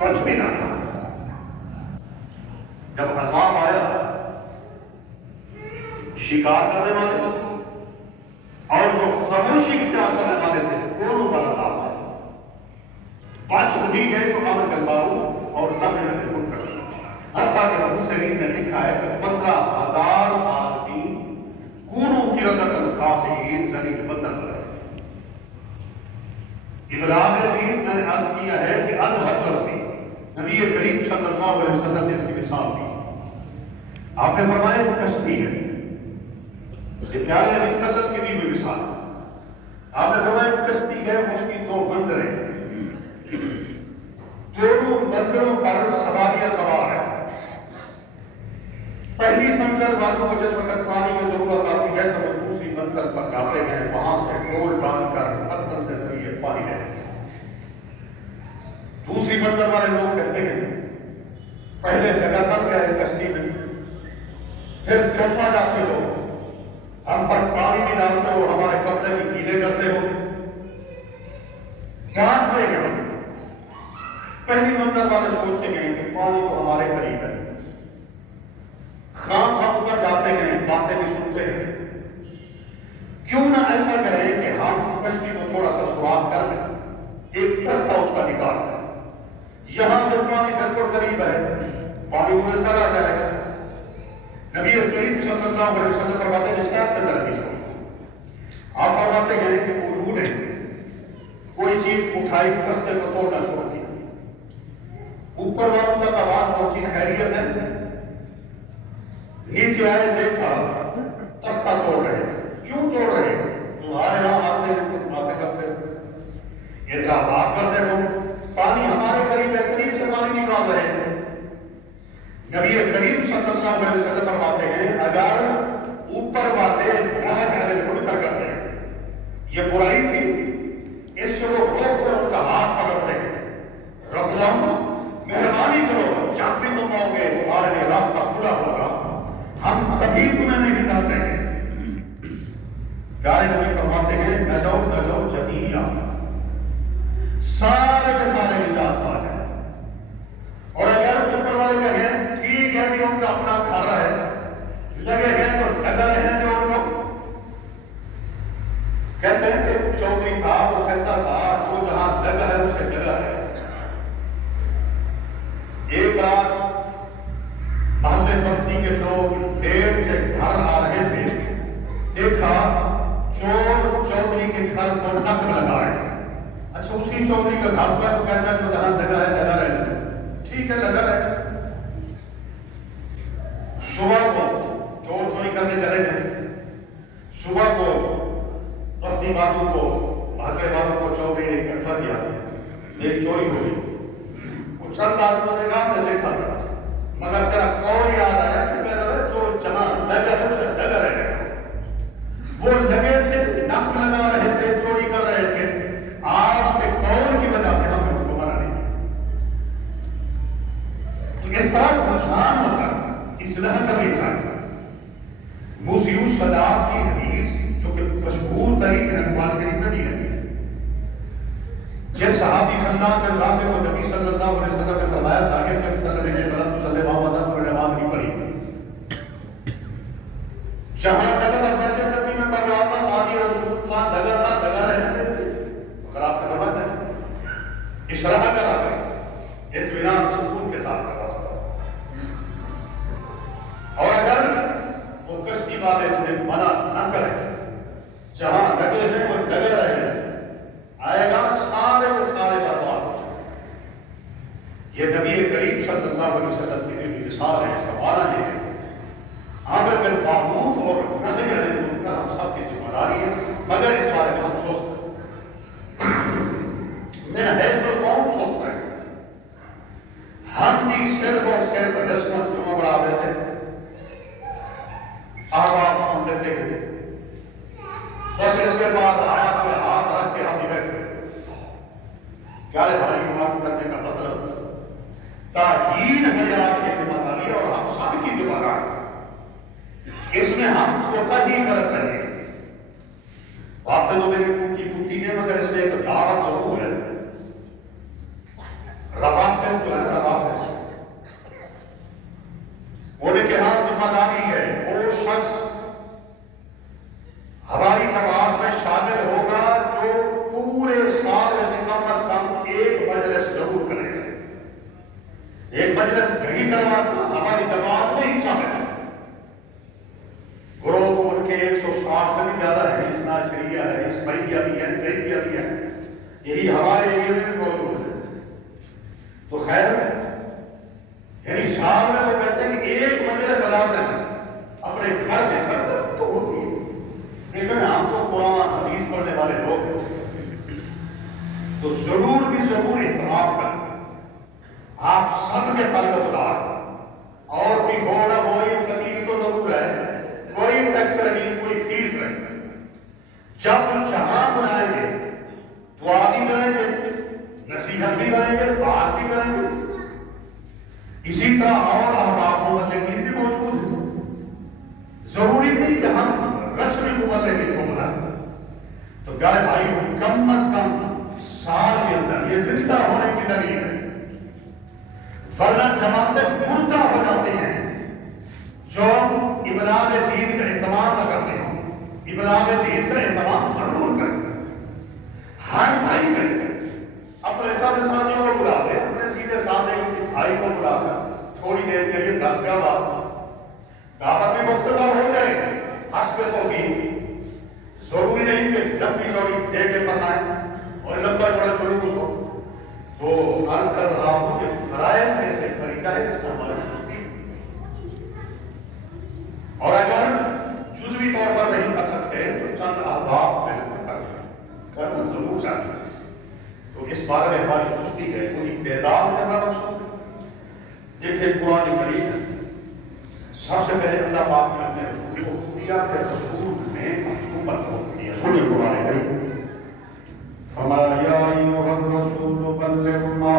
کچھ بھی نہ تھا۔ جب عذاب آیا شکار کرنے والے اور جو خاموشی اختیار کرنے والے تھے دونوں پر عذاب آیا۔ بچ وہی گئے تو امر بالمعروف اور نہی عن المنکر، حتیٰ کہ مفسرین نے لکھا ہے کہ 15,000 آدمی کونوا قردۃ خاسئین ذلیل بندر رہے۔ ابلاغ دین میں نے عرض کیا ہے کہ ازہر کرتی نبی کریم صلی اللہ علیہ وسلم نے اس کی مثال دی۔ آپ نے فرمایا کشتی ہے، یہ پیارے نبی صلی اللہ علیہ وسلم کی دی ہوئی مثال ہے۔ آپ نے فرمایا کشتی ہے، اس کی دو منزلیں ہیں، دونوں منزلوں پر سواریاں سوار ہیں۔ پہلی منزل والوں کو جس وقت پانی کی ضرورت آتی ہے تو وہ دوسری منزل پر جاتے ہیں، وہاں سے ڈول ڈال کر برتن کے ذریعے پانی لے لیتے ہیں۔ دوسری منزل والے لوگ کہتے ہیں پہلے جگہ بن گئے کشتی میں، پھر ڈوبا جاتے ہو، ہم پر پانی بھی ڈالتے ہو، ہمارے کپڑے بھی گیلے کرتے ہو، ڈانٹ لے گئے۔ پہلی منزل والے سوچتے گئے کہ پانی تو ہمارے قریب ہے، خام ہم اوپر جاتے ہیں، باتیں بھی سنتے ہیں، کیوں نہ ایسا کریں کہ ہم کشتی کو تھوڑا سا سوراخ کر لیں، ایک تختہ اس کا نکال دیں، یہاں سے پانی بالکل قریب ہے، پانی کو ایسا آ جائے گا۔ نبی کریم صلی اللہ علیہ وسلم فرماتے ہیں اسکار کے اندر حدیث کو آپ فرماتے ہیں کہ اولو نے کوئی چیز اٹھائی، تختے کو توڑنا شروع کیا، اوپر والوں تک آواز پہنچی خیریت ہے، نیچے آئے دیکھا تختہ توڑ رہے تھے۔ کیوں توڑ رہے ہیں؟ تمہارے یہاں آتے ہیں، تم باتیں کرتے ہو، اعتراضات کرتے ہو، پانی ہمارے قریب ہے، قریب سے پانی نکال رہے ہیں۔ نبی کریم صلی اللہ علیہ وسلم فرماتے ہیں اگر اوپر والے منکر کرتے ہیں، یہ برائی تھی، اس سے وہ روک کر ان کا ہاتھ پکڑتے ہیں، رک جاؤ، مہربانی کرو، جب بھی تم آؤ گے تمہارے لیے راستہ کھلا ہوگا، ہم کبھی تمہیں نہیں ڈالتے ہیں۔ پیارے نبی فرماتے ہیں نجو نجو جمیعا، سارے کے سارے نجات پا جائیں۔ اور اگر اوپر والے کہیں ٹھیک ہے بھی ان کا اپنا گھر ہے، لگے گئے تو لگا رہے ہیں، جو ان کو کہتے ہیں کہ چودھری تھا، وہ کہتا تھا جو جہاں لگا ہے اس سے جگہ ہے۔ ایک رات محلے بستی کے لوگ لیٹ سے گھر آ رہے تھے، دیکھا چور چودھری کے گھر کو نقب لگا رہے ہیں۔ اچھا اسی چودھری کا گھر پر تو کہتا ہے جو جہاں لگا ہے لگا رہے، ٹھیک ہے لگا رہے۔ صبح کو چور چوری کرنے چلے گئے، صبح کو بستی والوں کو محلے والوں کو چودھری نے اکٹھا کیا، میری چوری ہو گئی۔ وہ چند آدمیوں نے کہا نے دیکھا تھا، مگر تیرا قول یاد آیا کہ جو جہاں لگا ہے اسے لگا رہے ہیں۔ وہ لگے تھے، نقب لگا رہے تھے، چوری کر رہے تھے، آپ کے قول کی وجہ سے ہم نے ان کو منع نہیں کیا۔ تو اس طرح خوشحال ہوتا ہے، اصلاح کرنی چاہیے۔ موسیو صداق کی حدیث جو کہ مشہور ترین ہے، بخاری شریف میں بھی ہے، جس صحابی خندق بن رافع کو نبی صلی اللہ علیہ وسلم نے فرمایا تھا کہ نبی صلی اللہ علیہ وسلم نے نماز نہیں پڑھی، جہاں لگا تھا مسجد نبی میں پڑھ رہا تھا، صحابی رسول اللہ لگا رہنے دیتے، اگر آپ نے فرمایا ہے اصلاح کرا کریں، اطمینان سکون کے ساتھ کرا سکتا۔ اور اگر وہ کشتی والے انہیں منع نہ کریں، جہاں لگے ہیں وہ لگے رہے ہیں، آئے گا سارے کے سارے برباد ہو جائیں۔ یہ نبی کریم صلی اللہ علیہ وسلم کی بھی مثال ہے، اس کا معنی ہے امر بالمعروف اور نہی عن المنکر ہم سب کی ذمہ داری ہے، مگر اس بارے میں ہم سست ہیں، حیث القوم سست ہیں، ہم بھی صرف اور صرف رسمت کیوں بڑھا دیتے ہیں، آپ سن لیتے ہیں، بس اس کے بعد آیات میں ہاتھ رکھ کے ہم بھی بیٹھے۔ پیارے بھائیوں، معاف کرنے کا مطلب تعیین حیات کی ذمہ داری اور ہم سب کی ذمہ داری، اس میں ہم کوتاہی کرتے رہے ہیں۔ باتیں تو میری ٹوٹی ہے، مگر اس میں ایک دعوت ضرور ہے۔ روافض جو تو خیر یعنی سال میں وہ کہتے ہیں کہ ایک مجلس لازم اپنے گھر میں برکت تو ہوتی ہے، لیکن ہم تو قرآن حدیث پڑھنے والے لوگ ہیں تو ضرور بھی ضرور اہتمام کریں۔ آپ سب کے تعلق دار اور بھی ہو نہ ہو یہ فقیر تو ضرور ہے، کوئی ٹیکس لگی کوئی فیس لگی، جب جہاں بلائیں گے دعا بھی کریں گے، نصیحت بھی کریں گے، بات بھی کریں گے۔ اسی طرح اور احباب مبلغین بھی موجود ہیں، ضروری نہیں کہ ہم رسمی مبلغین کو بلائیں۔ تو پیارے بھائی کم از کم سال کے اندر یہ زندہ ہونے کی دلیل ہے، ورنہ جماعتیں مردہ ہو جاتی ہیں جو ابلاغ دین کا اہتمام نہ کرتے ہوں۔ ابلاغ دین کا اہتمام ضرور کریں، ہر بھائی کریں، اپنے چند ساتھیوں کو بلا دیں، اپنے سیدھے ساتھ کسی بھائی کو بلا کر تھوڑی دیر کے لیے درس کا دعوت بھی مختصر ہو جائے گی حسب توفیق۔ ضروری نہیں کہ لمبی چوڑی دے کے پکائیں اور لمبا چوڑا جلوس ہو۔ تو عرض کر رہا ہوں کہ فرائض میں سے فریضہ ہے جس میں ہماری سستی، اور اگر جزوی طور پر نہیں کر سکتے تو چند احباب کرنا ضرور چاہیے۔ تو اس بارے میں ہماری سستی ہے کوئی بیدار کرنا مقصود ہے۔ دیکھیں قرآن کریم ہے، سب سے پہلے اللہ پاک نے اپنے رسول کو حکم دیا، پھر رسول نے امت کو حکم دیا۔ سنیے قرآن کریم، فرمایا یا ایھا الرسول بلغ ما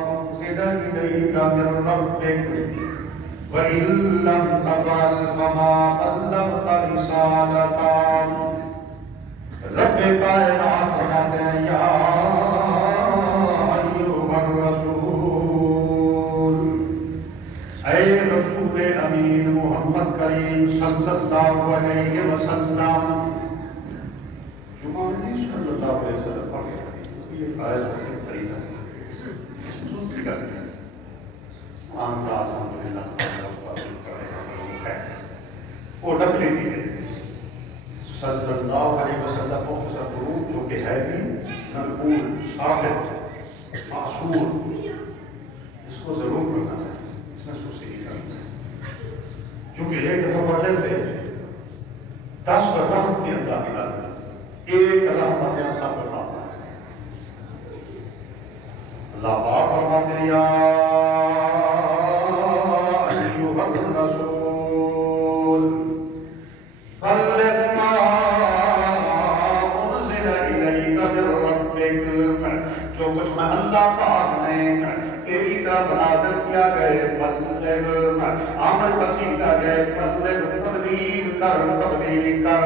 انزل الیک من ربک وَإِن لَّمْ تَفْعَلْ فَمَا بَلَّغْتَ رِسَالَتَهُ۔ رب کائنات فرماتے ہیں یا ایھا الرسول، اے رسول امین محمد کریم صلی اللہ علیہ وسلم، جمعہ نہیں صلی اللہ علیہ وسلم پڑھ گیا یہ فرائض میں سے فریضہ ہے، اس میں سن بھی کرتے ہیں وہ نفلی چیزیں صلی اللہ علیہ وسلم مختصر درود جو کہ ہے بھی منقول ثابت معصور، اس کو ضرور پڑھنا چاہیے، اس میں سستی نہیں کرنا چاہیے، کیونکہ ایک دفعہ پڑھنے سے 10 رحمت کی اللہ کی رحمت، ایک رحمت سے ہم سب کو پڑھنا چاہیے۔ اللہ پاک فرماتے ہیں یا ایھا الرسول بلغ ما انزل الیک من ربک، جو کچھ میں اللہ پاک نے تیری طرف نازل کیا گئے، بلغ امر پسندہ گئے، بلغ تبلیغ کر، تبلیغ کر۔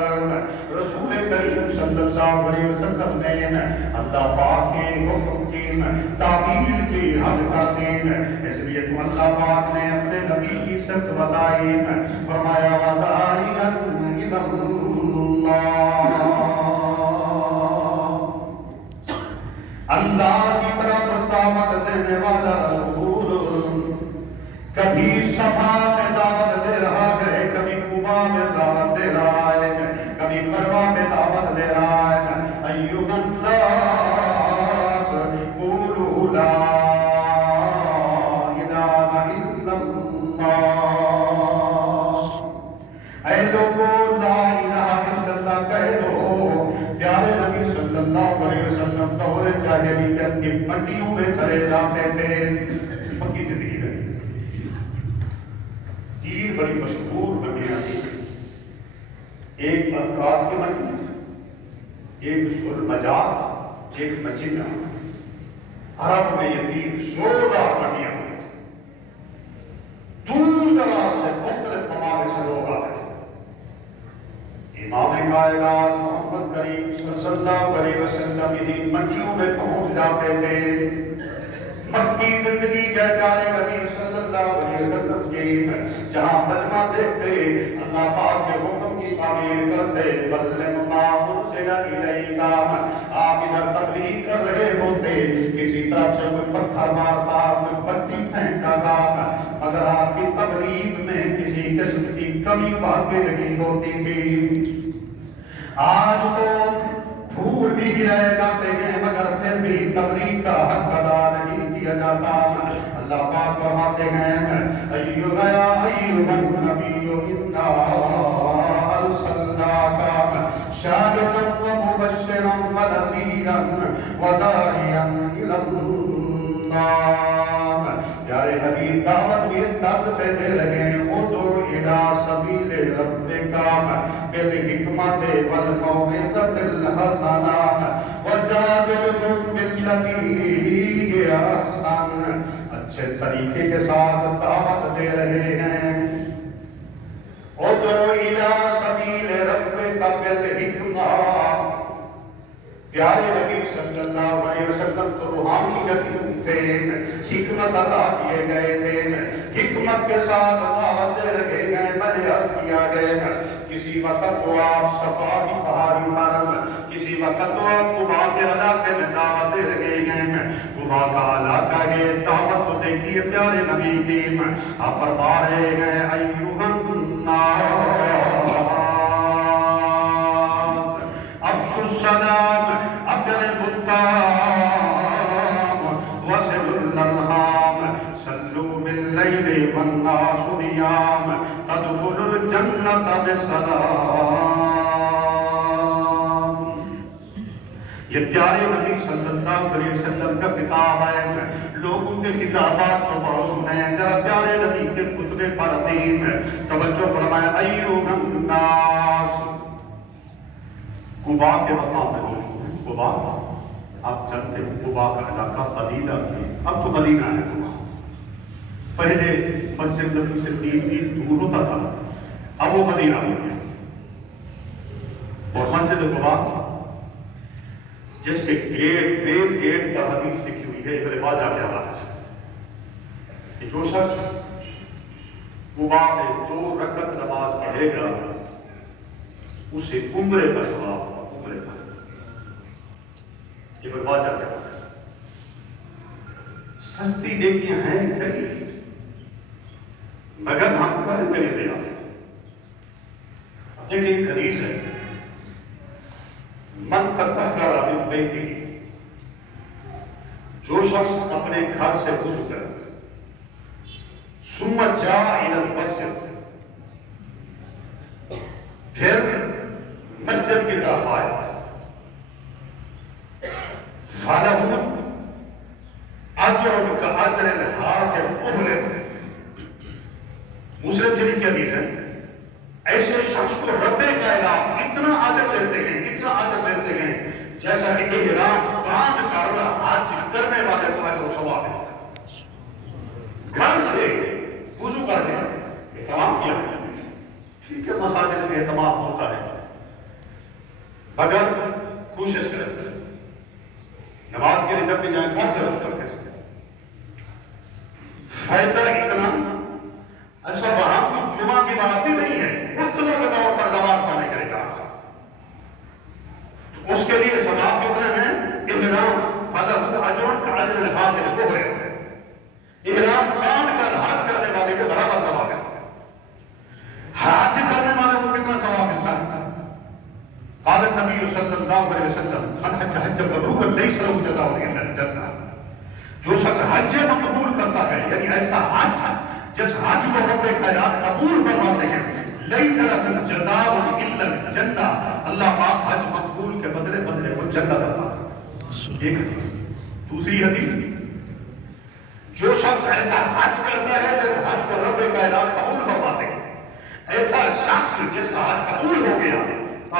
رسول کریم صلی اللہ علیہ وسلم نے اللہ پاک کے حکم کی تعمیل کی حد کر دی، اس لیے تو اللہ پاک نے اپنے نبی کی صفت بتائی، فرمایا وَدَاعِيًا إِلَى اللَّهِ، اللہ کی طرف دعوت دینے والا رسول، کبھی صفا میں دعوت دے رہا ہے، کبھی قبا میں دعوت دے رہا ہے، کبھی مروا میں دعوت دے رہا ہے، ایھا الناس قولوا لا الہ الا اللہ، اے لوگوں لا الہ الا اللہ کہہ دو۔ پیارے نبی صلی اللہ علیہ وسلم دور جاہلیت کی منڈیوں میں چلے جاتے تھے، مکی زندگی میں تین بڑی مشہور منڈیاں تھیں، ایک عکاظ کی منڈی، ایک ذوالمجاز، ایک مجنہ۔ عرب میں یہ تین زوردار منڈیاں ہوتی تھیں، دور دراز سے مختلف ممالک سے لوگ آتے تھے۔ امام کائنات محمد کریم صلی اللہ علیہ وسلم انہیں منڈیوں میں پہنچ جاتے تھے۔ مکی زندگی کے پیارے نبی صلی اللہ علیہ وسلم کی جہاں مجمع دیکھتے اللہ پاک کے حکم کی تعمیل کرتے، بلغ ما انزل الیک، آپ ادھر تبلیغ کر رہے ہوتے، کسی طرف سے کوئی پتھر مارتا، کوئی بٹی پھینکتا تھا، مگر آپ کی تبلیغ میں کسی قسم کی کمی واقع نہیں ہوتی تھی۔ آج تو پھول بھی گرائے جاتے ہیں مگر پھر بھی تبلیغ کا حق ادا نہیں فرماتے ہیں ایھا النبی انا ارسلناک شاہدا ومبشرا ونذیرا وداعیا الی اللہ. پیارے نبی دعوت بھی اس طرز پہ دے رہے ہیں ادعو الی سبیل ربک بالحکمت والموعظۃ الحسنہ وجادلہم بالتی ہی احسن. اچھے طریقے کے ساتھ دعوت دے رہے ہیں. ادعو الی سبیل ربک بالحکمہ. پیارے نبی صلی اللہ علیہ وسلم تو روحانی حکیم تھے, حکمت عطا کیے گئے تھے, حکمت کے ساتھ دعوت دے رکھے گئے. بلے عرض کیا گئے کسی وقت تو آپ صفا کی پہاڑی پر, کسی وقت تو آپ قبا کے علاقے میں دعوت دے رکھے گئے. قبا کا علاقہ ہے, دعوت تو دیکھیے پیارے نبی کی. آپ فرما رہے ہیں ایھا الناس افشوا السلام اقربوا الطعام وصلوا الارحام صلوا باللیل والناس نیام تدخلوا الجنۃ بسلام. یہ پیارے نبی صلی اللہ علیہ وسلم کا خطاب ہے. لوگوں کے خطابات تو بہت سنے, ذرا پیارے نبی کے خطبے پر دین توجہ فرمائے. ایھا الناس قبا کے مقام پہ موجود ہیں. قبا آپ جانتے ہیں قبا کا علاقہ مدینہ میں, اب تو مدینہ ہے قبا. پہلے مسجد نبی سے 3 میل دور ہوتا تھا, اب وہ مدینہ ہو گیا. اور مسجد قبا جس کے مین گیٹ پر حدیث لکھی ہوئی ہے ابن ماجہ کے حوالے سے کہ جو شخص قبا میں 2 رکعت نماز پڑھے گا اسے عمرے کا ثواب ہوگا. عمرے کا ابن ماجہ کے حوالے سے. سستی نیکیاں ہیں کئی, مگر ہم کر کے لیے تیار ہیں. دیکھیں ایک حدیث ہے من تطہر من بیتہ, جو شخص اپنے گھر سے وضو کرے ثم جاء الی المسجد, پھر مسجد کی طرف آئے, فَلَهُ اجر کاجر الحاج المحرم. مسلم شریف کی حدیث ہے. ایسے شخص کو رب کائنات اتنا اجر دیتے ہیں, اتنا اجر دیتے ہیں جیسا کہ احرام باندھ کر حج کرنے والے کو اجر و ثواب ہے. گھر سے وضو کر کے اہتمام کیا ہے. ٹھیک ہے مساجد میں اہتمام ہوتا ہے, مگر کوشش کریں نماز کے لیے جب بھی جائیں گھر سے رکھ کر کے فائدہ اتنا. اچھا وہاں کوئی جمعہ کی بات بھی نہیں ہے, مطلق کے طور پر نماز پڑھنے کے لیے جانا, اس کے لیے ثواب کتنے ہیں؟ احرام فَلَهُ اجر کاجر الحاج المحرم. احرام باندھ کر حج کرنے والے کو برابر ثواب ہے. حج کرنے والے کو کتنا ثواب ملتا ہے؟ قال النبی صلی اللہ علیہ وسلم من حج حجا مبرورا لیس له جزاء الا الجنہ. جو شخص حج مقبول کرتا ہے, یعنی ایسا حج جس حج کو رب کائنات قبول فرماتے ہیں, لیس له جزاء الا الجنہ, اللہ پاک حج مقبول کے بدلے بندے کو جنت عطا کرتا ہے. ایک حدیث. دوسری حدیث, جو شخص ایسا حج کرتا ہے جس حج کو رب کائنات قبول فرماتے ہیں, ایسا شخص جس کا حج قبول ہو گیا وہ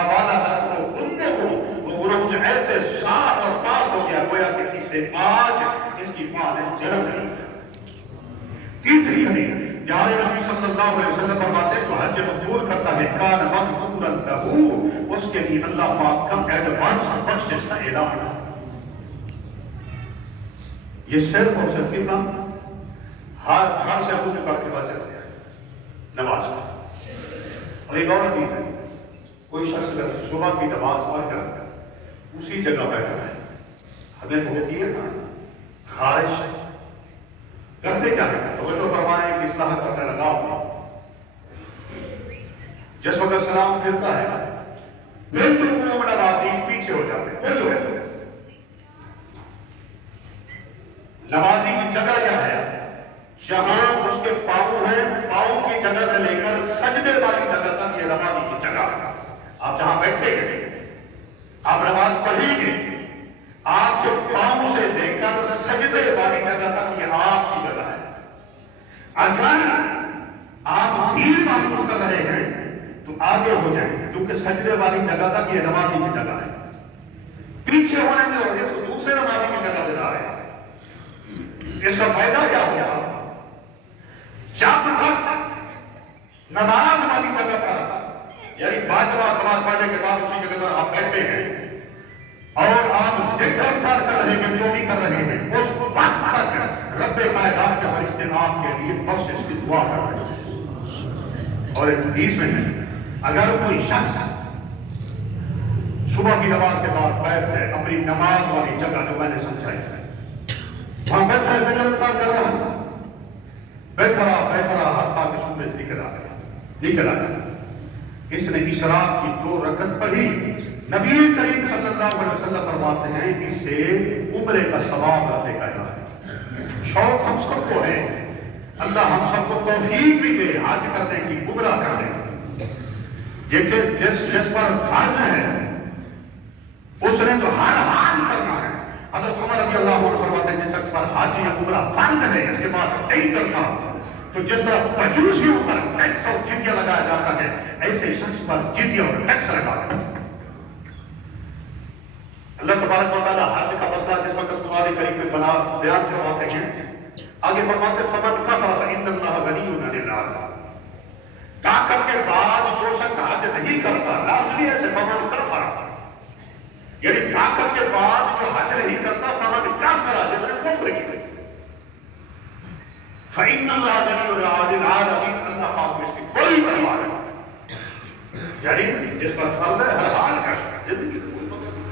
گناہوں سے ایسے صاف اور پاک ہو گیا گویا کہ اسے آج اس کی ماں نے جنم نہیں دیا. تیسری حدیث, پیارے نبی صلی اللہ علیہ وسلم فرماتے ہیں جو حج مقبول کرتا ہے کان مغفورا لہ, اس کے لیے اللہ پاک کم ایڈوانس بخشش کا اعلان ہے. یہ صرف اور صرف کتنا ہر سے وضو کر کے بس نماز پڑھ. اور ایک اور حدیث ہے, کوئی شخص اگر صبح کی نماز پڑھ کر اسی جگہ بیٹھا ہے, ہمیں تو ہوتی ہے نا خارش, کرتے کیا ہے توجہ فرمائیں کہ اصلاح کرنے لگا ہوں. جس وقت سلام پھرتا ہے بالکل نمازی پیچھے ہو جاتے ہیں. بالکل نمازی کی جگہ کیا ہے؟ جہاں اس کے پاؤں ہیں، پاؤں کی جگہ سے لے کر سجدے والی جگہ تک یہ نمازی کی جگہ ہے۔ آپ جہاں بیٹھے گے، آپ نماز پڑھیں گے، آپ کے پاؤں سے لے کر سجدے والی جگہ تک یہ آپ کی جگہ ہے۔ اگر آپ بھیڑ محسوس کر رہے ہیں تو آگے ہو جائیں، کیونکہ سجدے والی جگہ تک یہ نمازی کی جگہ ہے۔ پیچھے ہونے میں ہو جائے تو دوسرے نمازی کی جگہ پہ جا رہے ہیں۔ اس کا فائدہ کیا ہوا؟ جب تک نماز والی جگہ پر، یعنی 5 وقت نماز پڑھنے کے بعد اسی جگہ پر آپ بیٹھے ہیں اور آپ ذکر اذکار کر رہے ہیں، جو بھی کر رہے ہیں، اس وقت تک رب کائنات کے فرشتے آپ کے لیے بخشش کی دعا کر رہے ہیں۔ اور ایک حدیث میں ہے، اگر کوئی شخص صبح کی نماز کے بعد بیٹھ جائے اپنی نماز والی جگہ جو میں نے سمجھائی ہے، وہاں بیٹھا ہے، ذکر اذکار کر رہا ہے، بیٹھا رہا حتیٰ کہ صبح سے نکل آیا، اس نے اشراق کی 2 رکعت پڑھی، نبی کریم صلی اللہ علیہ وسلم فرماتے ہیں اس سے عمرے کا ثواب رب کائنات ہے۔ شوق ہم سب کو ہے، اللہ ہم سب کو توفیق بھی دے حج کرنے کی، عمرہ کرنے کی، جس پر فرض ہے اس نے تو ہر حال کرنا ہے۔ حضرت عمر رضی اللہ عنہ فرماتے ہیں جس شخص پر حج یا عمرہ فرض ہے، اس کے بعد نہیں کرتا تو جس طرح مجوسیوں پر ٹیکس اور جزیہ لگایا جاتا ہے، ایسے شخص پر جزیہ اور ٹیکس لگا دیتا ہے۔ اللہ تبارک و تعالیٰ حج کا مسئلہ جس وقت قرآن کریم میں بیان فرماتے ہیں، آگے فرماتے ہیں فمن کفر فإن اللہ غنی عن العالمین۔ طاقت کے بعد جو شخص حج نہیں کرتا، لفظ بھی ایسے فمن کفر، یعنی طاقت کے بعد جو حج نہیں کرتا، فمن کفر، جس نے کفر کیا، فإن اللہ غنی عن العالمین، اللہ پاک کو اس کی کوئی پرواہ نہیں، یعنی جس پر فرض ہے ہر حال کا زندگی کو کوئی پتہ نہیں۔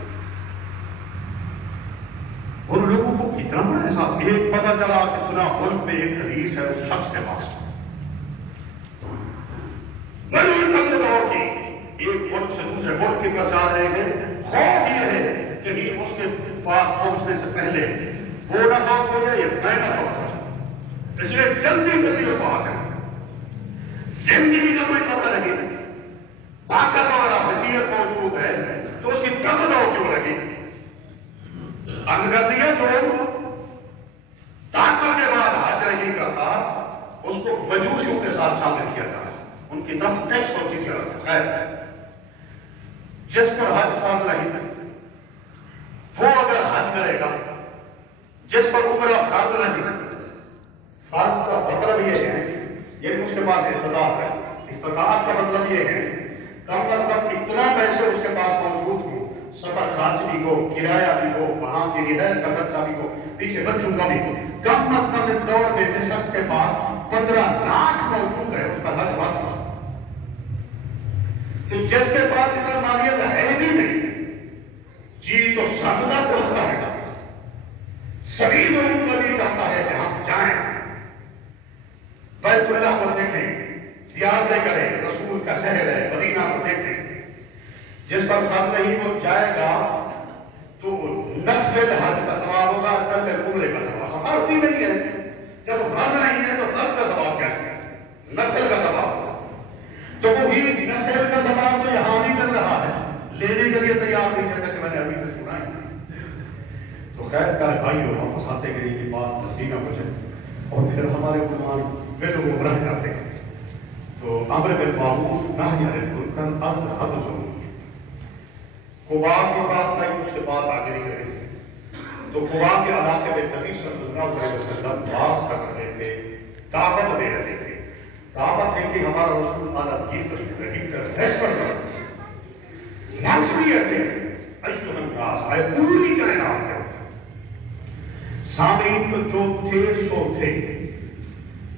ان لوگوں کو کتنا بڑا حساب، ایک پتہ چلا کہ فلاں ملک میں ایک حدیث ہے اس شخص کے پاس، بڑی تقدیر کی، ایک ملک سے دوسرے ملک کی طرف جا رہے ہیں، خوف یہ ہے کہ یہ اس کے پاس پہنچنے سے پہلے وہ نہ فوت ہو جائے یا میں نہ فوت ہو جائے، اس لیے جلدی اس کو حاصل، زندگی کا کوئی پتہ نہیں، طاقت اور حیثیت موجود ہے تو اس کی تقدیر کیوں لگی؟ عرض کر دیا جو طاقت کے بعد حج نہیں کرتا اس کو مجوسیوں کے ساتھ شامل کیا جاتا ہے، ان کی طرف ٹیکس اور چیزیں لگتا ہے۔ خیر، جس پر حج فرض نہیں ہے وہ اگر حج کرے گا، جس پر عمرہ فرض نہیں، فرض کا مطلب یہ ہے یعنی اس کے پاس استطاعت ہے، استطاعت کا مطلب یہ ہے کم از کم اتنا پیسے اس کے پاس موجود ہو، سفر خرچ بھی ہو، کرایہ بھی ہو، وہاں کی رہائش کا خرچہ بھی ہو، پیچھے بچوں کا بھی ہو، کم از کم اس دور میں جس شخص کے پاس 15 لاکھ موجود ہے اس پر حج فرض ہے۔ تو جس کے پاس اتنا مالیت ہے بھی نہیں، جی تو صدقہ چاہتا ہے، سبھی لوگوں کا بھی چاہتا ہے کہ ہم جائیں، بیت اللہ کو دیکھیں، زیارتیں کریں، رسول کا شہر ہے مدینہ کو دیکھیں۔ جس پر فرض نہیں وہ جائے گا تو نفل حج کا ثواب ہوگا، نفل عمرے کا ثواب، فرض ہی نہیں ہے، جب فرض نہیں ہے تو فرض کا ثواب کیسے ہے؟ نفل کا ثواب ہوگا، تو وہی نفل کا ثواب تو یہاں بھی مل رہا ہے، لینے کے لیے تیار نہیں، جیسا کہ میں نے ابھی سے سنا ہے۔ تو خیر پیارے بھائیوں، واپس آتے گئے یہ بات ٹھیک نہ ہو جائے اور پھر ہمارے علماء وہ لوگ گمراہ جاتے ہیں۔ تو امر بالمعروف نہی عن المنکر از حد ضرور، قباء کی بات آئی، اس کے بعد آگے نکلے تو قباء کے علاقے میں نبی صلی اللہ علیہ وسلم باز کر رہے تھے، دعوت دے رہے تھے، دعوت دے کے ہمارا رسول عالم یہ رسول ہے، انٹرنیشنل رسول ہے، لفظ بھی ایسے ہیں، ایشو الناس ہے، پوری کائنات ہے، سامعین تو جو تھے سو تھے،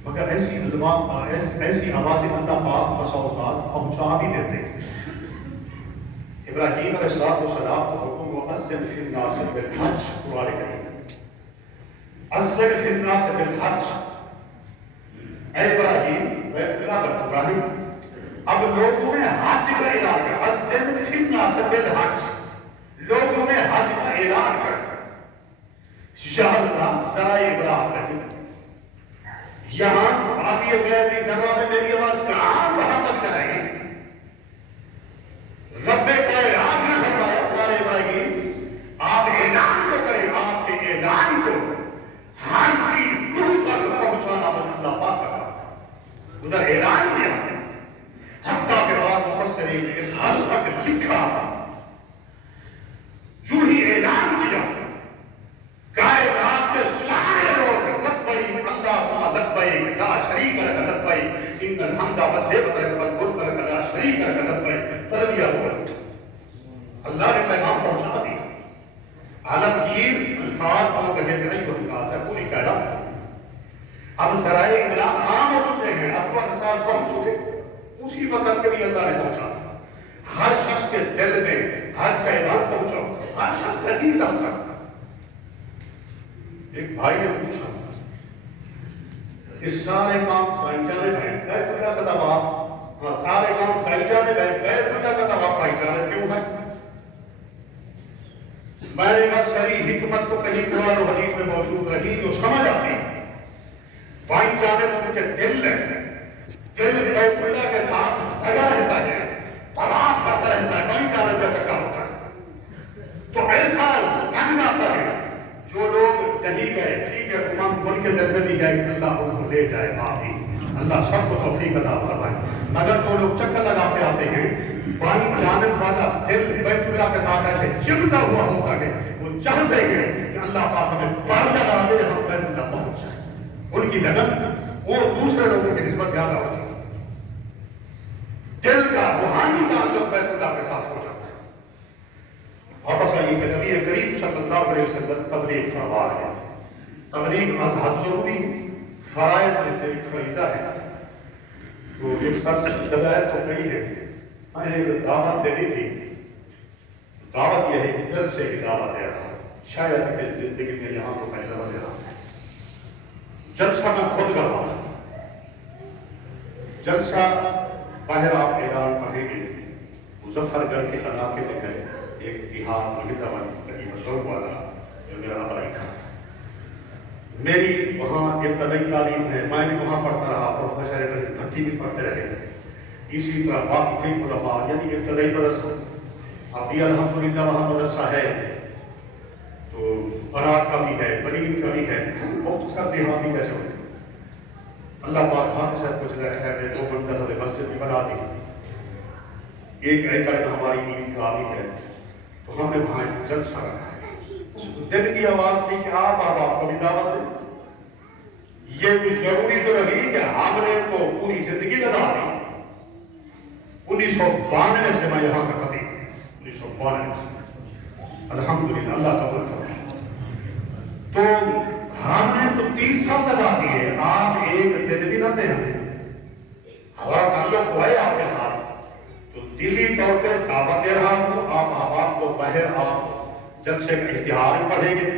مگر ایسی آوازیں اللہ پاک بسا اوقات پہنچا بھی دیتے ہیں۔ ابراہیم علیہ السلام کو حکم و اذن فی الناس بالحج، قرآن کریم، اذن فی الناس بالحج، اے ابراہیم بیت اللہ بن چکا ہے، اب لوگوں میں حج کا اعلان کر، اذن فی الناس بالحج، لوگوں میں حج کا اعلان کر، یا اللہ ذرائع ابلاغ نہیں، یہاں آدھی غیر کی ذرہ میں میری آواز کہاں تک جائے گی؟ رب کائنات نے فرمایا پیارے ابراہیم آپ اعلان تو کریں، آپ کے اعلان کو ہر چیز روح تک پہنچانا اللہ پاک کا کام ہے۔ ادھر اعلان کیا حتیٰ کے بعد مفسرین نے اس حد تک لکھا جو ہی اعلان کیا کائنات کے سارے لوگ لبیک اللہم لبیک لا شریک لک لبیک ان الحمد والنعمت لک والملک لک لا شریک لک لبیک تلبیہ ہوا۔ اللہ نے پیغام پہنچا دیا، عالمگیر الفاظ اور کہتے ہیں ایھا الناس ہے پوری کائنات۔ اب ذرائع ابلاغ عام ہو چکے ہیں، اب وہ الفاظ پہنچ چکے، اسی وقت کے بھی اللہ نے پہنچا دیا۔ ہر شخص کے دل میں ہر پیغام پہنچا، ہر شخص عزیز اب تک۔ ایک بھائی نے پوچھا اس سارے کام بھائی جانے بھائی بیت اللہ کا طواف، سارے کام بھائی جانے بھائی بیت اللہ کا طواف بھائی جانے کیوں ہے؟ میں نے بس صحیح حکمت کو کہیں قرآن و حدیث میں موجود رہی جو سمجھ آتی ہے۔ بھائی جانے چونکہ دل ہے، دل بیت اللہ کے ساتھ لگا رہتا ہے، طواف کرتا رہتا ہے، بھائی جانے کا چکر ہوتا ہے، تو ایسا لگ جاتا ہے جو لوگ کہیں گئے ٹھیک ہے ان کے دل میں بھی گئے کہ اللہ ان کو لے جائے آمین، اللہ سب کو توفیق عطا فرمائے۔ مگر جو لوگ چکر لگا کے آتے ہیں بانی جانب والا دل بیت اللہ کے ساتھ ایسے چمٹا ہوا ہوتا ہے، وہ چاہتے ہیں کہ اللہ پاک ہمیں پر لگا دے ہم بیت اللہ پہنچ جائیں۔ ان کی لگن وہ دوسرے لوگوں کی نسبت زیادہ ہوتی ہے، دل کا روحانی تعلق بیت اللہ کے ساتھ ہو جاتا ہے۔ واپس آئیے کہ نبی کریم صلی اللہ علیہ وسلم تبلیغ فرما رہے ہیں۔ تبلیغ از حد ضروری ہے، فرائض میں سے ایک فریضہ ہے، تو اس کا دلائل تو کئی ہے۔ میں نے ایک دعوت دینی تھی، دعوت یہ ہے کہ جلسے کی دعوت دے رہا ہوں، شاید کہ زندگی میں یہاں تو پہلی دفعہ دے رہا ہوں۔ جلسہ میں خود کروا رہا ہوں، جلسہ باہر آپ اعلان پڑھیں گے، مظفر گڑھ کے علاقے میں ہے ایک دیہات محمد غریب بزرگ والا جو میرا آبائی کا، میری وہاں ابتدائی تعلیم ہے، میں بھی وہاں پڑھتا رہا، پروفیسر بھٹی بھی پڑھتے رہے، اسی طرح باقی کئی علماء، یعنی ابتدائی مدرسہ ابھی الحمدللہ وہاں مدرسہ ہے، تو برات کا بھی ہے، برین کا بھی ہے، بہت سارے دیہاتی جیسے ہوتے ہیں۔ اللہ پاک حافظ صاحب کچھ خیر دے، 2 منزل مسجد بھی بنا دی، 1 ایکڑ میں ہماری عید گاہ بھی ہے، تو ہم نے وہاں ایک جلسہ رکھا ہے۔ دل کی آواز تھی کہ آپ کو بھی دعوت دیں۔ یہ بھی ضروری تو رہی کہ ہم نے تو پوری زندگی لگا دی۔ 1992 سے میں یہاں کا خطیب ہوں، 1992 سے الحمدللہ، اللہ قبول فرمائے۔ تو ہم نے تو 30 سال لگا دیے، آپ ایک دن بھی نہ دیں ہمیں، ہمارا تعلق ہوا ہے آپ کے ساتھ، تو دلی طور پہ دعوت دے رہا ہوں۔ آپ احباب کو باہر آپ جلسے کا اشتہار پڑھیں گے،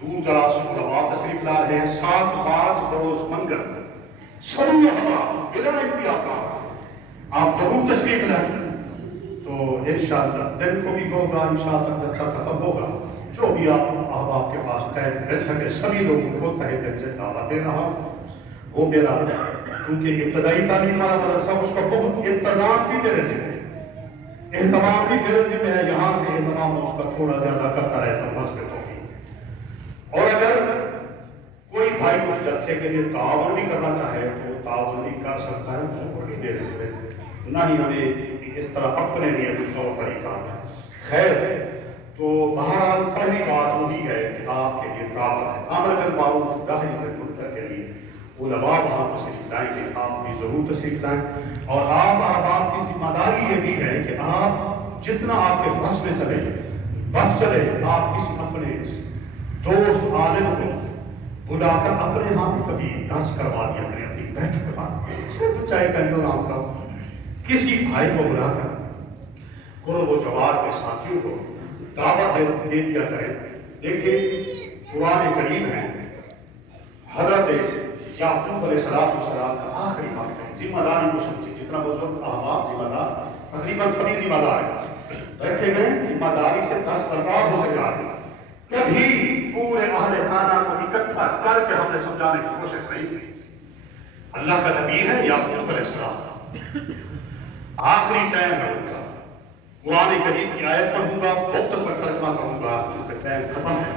دور دراز سے علماء تشریف لا رہے ہیں، 7-5 روز منگل سبھی احباب بلا انتہا آپ ضرور تشریف لائیں، تو انشاءاللہ دن کو بھی ہوگا، انشاءاللہ جلسہ ختم ہوگا، جو بھی آپ احباب کے پاس ٹائم مل سکے سبھی لوگوں کو تہہ دل سے دعوت دے رہا ہوں۔ وہ میرا چونکہ ابتدائی تعلیم والا مدرسہ، اس کا بہت انتظام بھی میرے ذمہ ہے، اہتمام بھی میرے ذمہ ہے، یہاں سے اہتمام اس کا تھوڑا زیادہ کرتا رہتا ہوں بس میں توفیق۔ اور اگر کوئی بھائی اس جلسے کے لیے تعاون بھی کرنا چاہے تو تعاون بھی کر سکتا ہے، اس کو نہیں دے سکتے، نہ ہی ہمیں اس طرح اپنے لیے کوئی طور طریقہ ہے۔ خیر، تو بہرحال پہلی بات وہی ہے کہ آپ کے لیے دعوت ہے، امر بالمعروف نہی عن المنکر کے لیے علماء وہاں تشریف لائیں گے، آپ بھی ضرور تشریف لائیں، اور آپ کی ذمہ داری یہ بھی ہے کہ آپ جتنا آپ کے بس میں چلے بس چلے، آپ کسی اپنے دوست عالم کو بلا کر اپنے ہاں بھی کبھی درس کروا دیا کریں، اپنی بیٹھ کے بعد صرف چائے کا انتظام کرو، کسی بھائی کو بلا کر قرب و جوار کے ساتھیوں کو دعوت دے دیا کریں۔ دیکھیں قرآن کریم ہے، حضرت یعقوب علیہ السلام کا آخری وقت ہے، ذمہ داری کو سمجھے، جتنا بزرگ احباب ذمہ دار، تقریباً سبھی ذمہ دار ہیں، بیٹھے گئے ذمہ داری سے دستبردار ہوتے جا رہے ہیں۔ کبھی پورے اہل خانہ کو اکٹھا کر کے ہم نے سمجھانے کی کوشش نہیں کی، اللہ کا نبی ہے یعقوب علیہ السلام، آخری ٹائم ہے ان کا. قرآن کریم کی آیت پڑھوں گا، مختصر ترجمہ کروں گا کیونکہ ٹائم ختم ہے.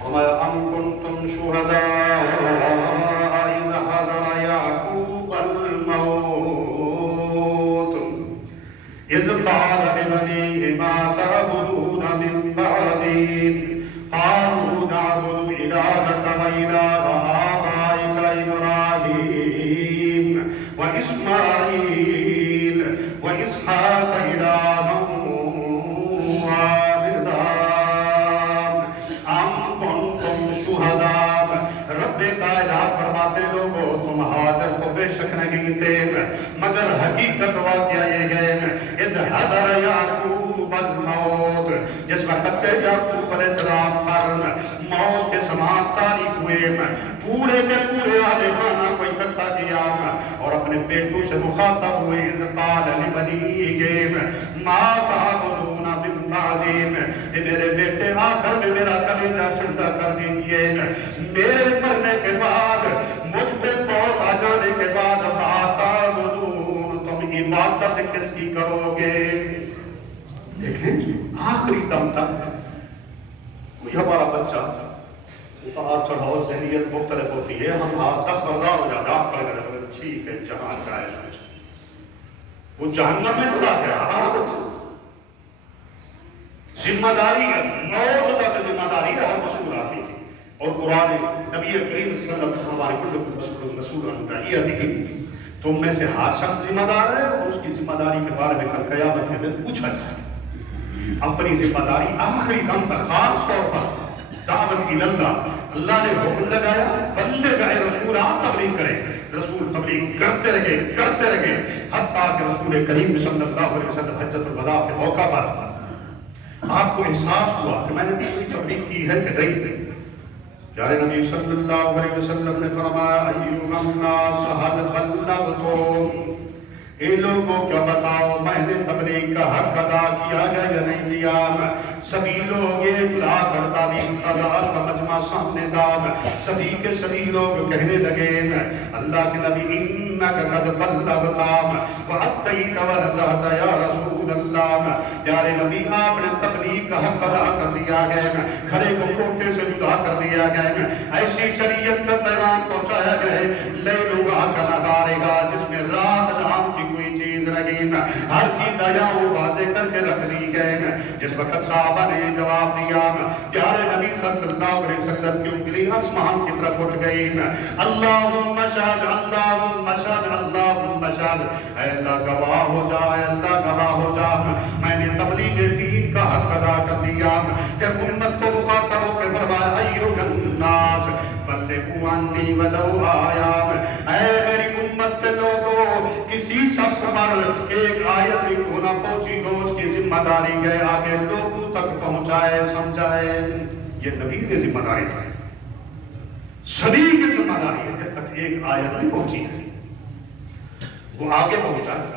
وَمَا أَمْ كُنْتُمْ شُهَدَاءَ إِذْ حَضَرَ يَعْقُوبَ الْمَوْتُ إِذْ قَالَ لِبَنِيهِ مَا تَعْبُدُونَ مِن بَعْدِي قَالُوا نَعْبُدُ إِلَٰهَكَ وَإِلَٰهَ آبَائِكَ إِبْرَاهِيمَ وَإِسْمَاعِيلَ وَإِسْحَاقَ إِلَٰهًا وَاحِدًا أَمْ كُنْتُمْ شُهَدَاءَ. رب کائنات فرماتے لوگو تم حاضر تو بے شک نہیں تھے مگر حقیقت واقعہ یہ ہے اذ حضر یعقوب الموت، جس وقت کہ یعقوب علیہ السلام پر موت کے سمان تاریخ ہوئے، پورے کے پورے اہل خانہ کو اکٹھا کیا اور اپنے بیٹوں سے مخاطب ہوئے. اذ قال لبنیہ ما تعبدون من بعدی، میرے بیٹے آخر میں میرا کلیجہ ٹھنڈا کر دیجئے، میرے مرنے کے بعد مجھ پہ موت آ جانے کے بعد ما تعبدون، تم عبادت کس کی کرو گے؟ دیکھیں آخری دم تک کوئی ہمارا بچہ اتار چڑھاؤ ذہنیت مختلف ہوتی ہے، ہم دس بردار ہو جاتے آپ پڑھ کر ٹھیک ہے جہاں چاہے سوچ، وہ جہنم میں چلا گیا ہمارا بچہ. ذمہ داری ہے، موت تک ذمہ داری ہے ہر مسئول آدمی کی. اور قرآن نبی کریم صلی اللہ علیہ وسلم ہمارے رسول اللہ تم میں سے ہر شخص ذمہ دار ہے اور اس کی ذمہ داری کے بارے میں کل قیامت کے دن پوچھا جائے. اپنی ذمہ داری آخری دم تک خاص طور پر دعوت اللہ، اللہ نے حکم لگایا بندے کا رسول آپ تبلیغ کریں، رسول تبلیغ کرتے رہے حتیٰ کہ رسول کریم صلی اللہ علیہ وسلم حجۃ الوداع کے موقع پر آپ کو احساس ہوا کہ میں نے پوری تبلیغ کی ہے کہ نہیں. پیارے نبی صلی اللہ علیہ وسلم نے فرمایا ایھا الناس ھل بلغتم، اے لوگوں کیا بتاؤ میں نے تبلیغ کا حق ادا کیا ہے یا نہیں کیا؟ سبھی لوگ 1,48,000 کا مجمع سامنے تھا، سبھی کے سبھی لوگ کہنے لگے اللہ کے نبی انک قد بلغت واتیت ونصحت یا رسول اللہ. پیارے نبی آپ نے تبلیغ کا حق ادا کر دیا ہے، کھڑے کو کھوٹے سے جدا کر دیا ہے، ایسی شریعت کا پیغام پہنچایا گیا ہے لیلھا کنہارھا گا، جس میں رات نام کی کوئی چیز نہیں، ہر چیز آیا وہ واضح کر کے رکھ دی گئے. جس وقت صحابہ نے جواب دیا پیارے نبی صلی اللہ علیہ وسلم کی انگلی آسمان کی طرف اٹھ گئی، اللہم اشہد اللہم اشہد اللہم اشہد، اے اللہ گواہ ہو جا، اے اللہ گواہ ہو جا میں نے تبلیغ دین کا حق ادا کر دیا. کہ امت کو مخاطب ہو کے فرمایا ایھا الناس بلغوا عنی ولو آیا، اے میری امت کے لوگوں کسی شخص پر ایک آیت بھی کیوں نہ پہنچی ہو اس کی ذمہ داری گئے آگے لوگوں تک پہنچائے سمجھائے. یہ نبی کی ذمہ داری ہے، سبھی کی ذمہ داری ہے. جب تک ایک آیت نہیں پہنچی ہے وہ آگے پہنچائے.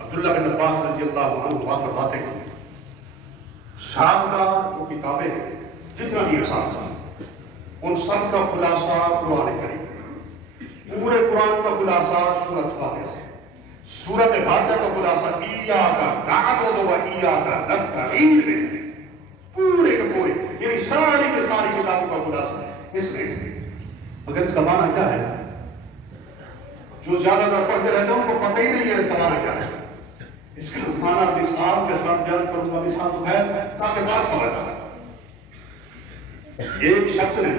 عبداللہ بن عباس رضی اللہ عنہ بات فرماتے ہیں شام کا جو کتابیں ہیں جتنا بھی شام کا ان سب کا خلاصہ قرآن کریم، پورے قرآن کا خلاصہ سورۃ فاتحہ سے، سورۃ فاتحہ کا خلاصہ ایاک نعبد و ایاک نستعین میں، پورے کے پورے یعنی ساری کی ساری کتابوں کا خلاصہ اس میں. مگر اس کا معنی کیا ہے؟ جو زیادہ تر پڑھتے رہتے ہیں ان کو پتہ ہی نہیں ہے اس کا معنی کیا ہے. اس کا معنی مثال کے ساتھ بیان کروں گا، مثال تو ہے تاکہ بات سمجھ آ سکے. ایک شخص نے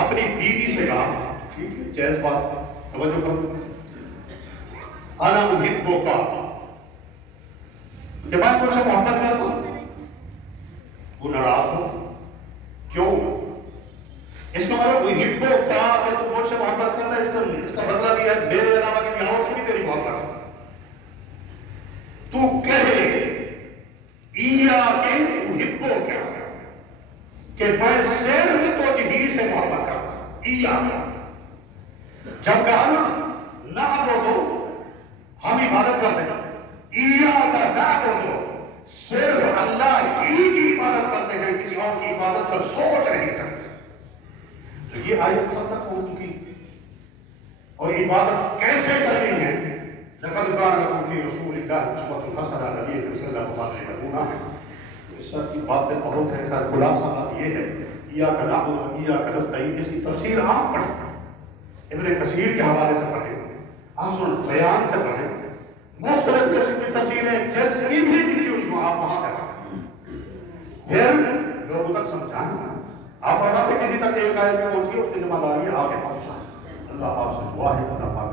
اپنی بیوی سے کہا، ٹھیک ہے جائز بات توجہ کرو، انا احبک، کہ میں تم سے محبت کرتا ہوں. وہ ناراض ہو، کیوں؟ اس کا مطلب احبک کہ تو مجھ سے محبت کرنا، اس کا مطلب یہ ہے میرے علاوہ کسی اور سے بھی تیری محبت ہے. تو کہے ایاک احبک کہ میں صرف تجھی سے محبت کرتا ہوں. ایاک جب کہا نا نعبد ہم عبادت کرتے ہیں، ایاک نعبد صرف اللہ ہی کی عبادت کرتے ہیں، کسی اور کی عبادت پر سوچ نہیں سکتے. تو یہ آیت سب تک پہنچ چکی اور عبادت کیسے کرنی ہے. لقد كان لكم في رسول الله اسوة حسنة نبی کریم صلی اللہ علیہ وسلم ہے. اس طرح کی باتیں پڑھو کہ خلاصہ بات یہ ہے ایاک نعبد و ایاک نستعین. اس کی تفسیر آپ پڑھیں, ابن کثیر کے حوالے سے پڑھیں, اصل البیان سے پڑھیں, مختلف قسم کی تفسیریں جیسی بھی لکھی ہوئی وہ آپ وہاں سے پڑھیں, پھر لوگوں تک سمجھائیں. آپ فرماتے کسی تک ایک آیت میں پہنچی اس کی ذمہ داری آگے پہنچائیں. اللہ آپ سے دعا ہے اللہ پاک